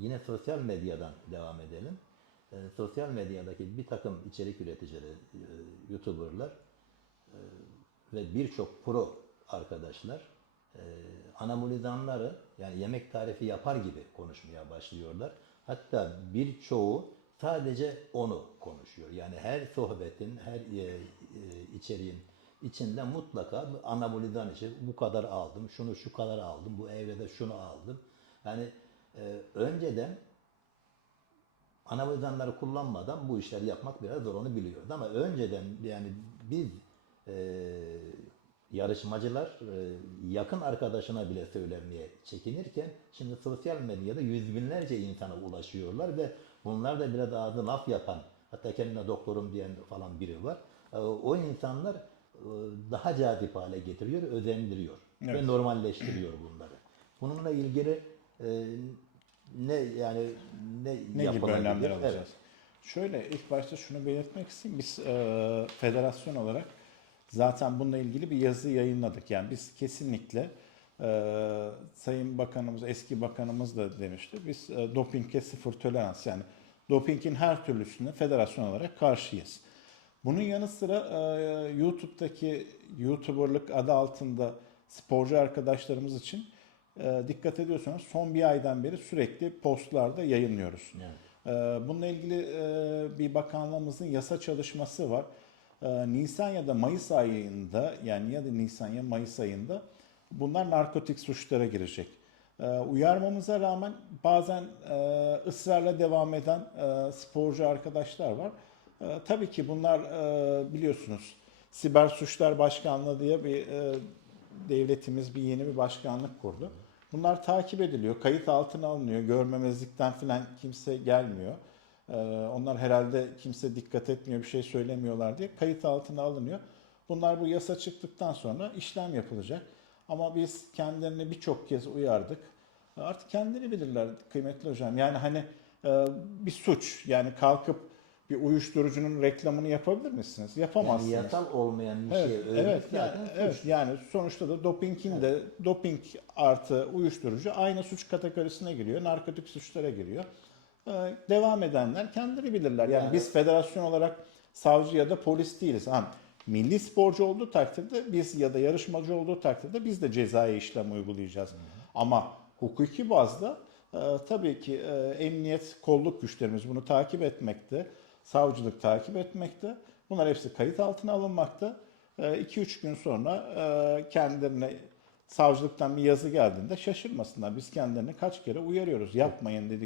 yine sosyal medyadan devam edelim. E, sosyal medyadaki bir takım içerik üreticileri, e, YouTuber'lar e, ve birçok pro arkadaşlar e, anabolizanları yani yemek tarifi yapar gibi konuşmaya başlıyorlar. Hatta birçoğu sadece onu konuşuyor. Yani her sohbetin, her e, e, içeriğin içinde mutlaka anabolizan için bu kadar aldım, şunu şu kadar aldım, bu evrede şunu aldım. Yani e, önceden anabolizanları kullanmadan bu işleri yapmak biraz zor onu biliyoruz. Ama önceden yani biz e, yarışmacılar e, yakın arkadaşına bile söylemeye çekinirken şimdi sosyal medyada yüz binlerce insana ulaşıyorlar ve bunlar da biraz ağzı laf yapan hatta kendine doktorum diyen falan biri var. E, o insanlar e, daha cazip hale getiriyor, özendiriyor Evet. ve normalleştiriyor bunları. Bununla ilgili e, ne yani ne, Ne gibi önlemler Evet. alacağız? Şöyle ilk başta şunu belirtmek isteyeyim. Biz e, federasyon olarak zaten bununla ilgili bir yazı yayınladık. Yani biz kesinlikle e, Sayın Bakanımız, eski bakanımız da demişti. Biz e, dopinge sıfır tolerans yani dopingin her türlüsüne federasyon olarak karşıyız. Bunun yanı sıra e, YouTube'daki YouTuber'lık adı altında sporcu arkadaşlarımız için dikkat ediyorsanız son bir aydan beri sürekli postlarda yayınlıyoruz. Evet. E, bununla ilgili e, bir bakanlığımızın yasa çalışması var. E, Nisan ya da Mayıs ayında yani ya da Nisan ya Mayıs ayında bunlar narkotik suçlara girecek. Uyarmamıza rağmen bazen e, ısrarla devam eden e, sporcu arkadaşlar var. Tabii ki bunlar biliyorsunuz Siber Suçlar Başkanlığı diye bir devletimiz bir yeni bir başkanlık kurdu. Bunlar takip ediliyor, kayıt altına alınıyor, görmemezlikten falan kimse gelmiyor. E, onlar herhalde kimse dikkat etmiyor, bir şey söylemiyorlar diye kayıt altına alınıyor. Bunlar bu yasa çıktıktan sonra işlem yapılacak. Ama biz kendilerini birçok kez uyardık. Artık kendileri bilirler kıymetli hocam. Yani hani e, bir suç yani kalkıp bir uyuşturucunun reklamını yapabilir misiniz? Yani Yapamazsınız. yasal olmayan bir Evet, şey evet, yani, zaten evet, yani sonuçta da dopingin de doping artı uyuşturucu aynı suç kategorisine giriyor. Narkotik suçlara giriyor. Ee, devam edenler kendileri bilirler. Yani, Yani- biz federasyon olarak savcı ya da polis değiliz. Ha, milli sporcu olduğu takdirde biz ya da yarışmacı olduğu takdirde biz de cezai işlem uygulayacağız. Ama hukuki bazda e, tabii ki e, emniyet kolluk güçlerimiz bunu takip etmekte, savcılık takip etmekte. Bunlar hepsi kayıt altına alınmakta. 2-3 gün sonra e, kendilerine savcılıktan bir yazı geldiğinde şaşırmasınlar. Biz kendilerini kaç kere uyarıyoruz. Yapmayın dedik.